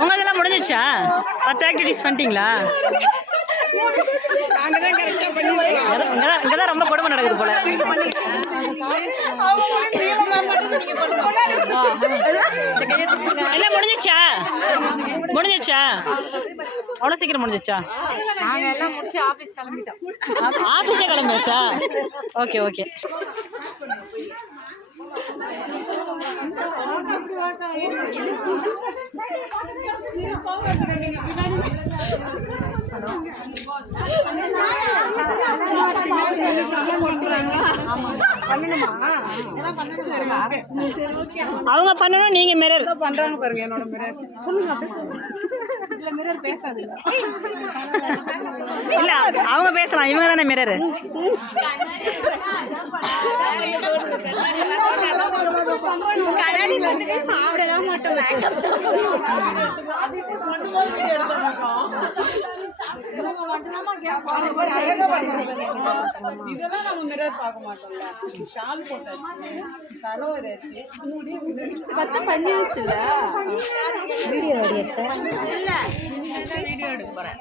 உங்களுக்கெல்லாம் முடிஞ்சிச்சா பத்து ஆக்டிவிட்டிஸ் பண்ணிட்டீங்களா? நாங்கள் தான் கரெக்டாக பண்ணிருக்கோம். இங்கே தான் இங்கே தான் ரொம்ப கொடுமை நடக்குது போல. எல்லாம் முடிஞ்சிச்சா முடிஞ்சிச்சா அவ்வளோ சீக்கிரம் முடிஞ்சிச்சா நாங்கள் எல்லாம் முடிச்சு ஆஃபீஸ் கிளம்பிட்டோம். ஆஃபீஸே கிளம்பியாச்சா? Okay okay. அவங்க பண்ணணும் நீங்க மிரர் பண்ணுறாங்க பாருங்க என்னோட மிரர் சொல்லுங்க இதில் மிரர் பேசாது. இல்ல அவங்க பேசலாம். இவங்க தானே மிரர் கண்ணாடி சாப்பிடலாம் மாட்டோம். இதெல்லாம் நம்ம மிரர் பார்க்க மாட்டோம்ல. ஷால் போட்டாச்சு தலை வரையாச்சு பத்தம் பண்ணியாச்சுல்ல வீடியோ எடுத்த. வீடியோ எடுக்க போறேன்.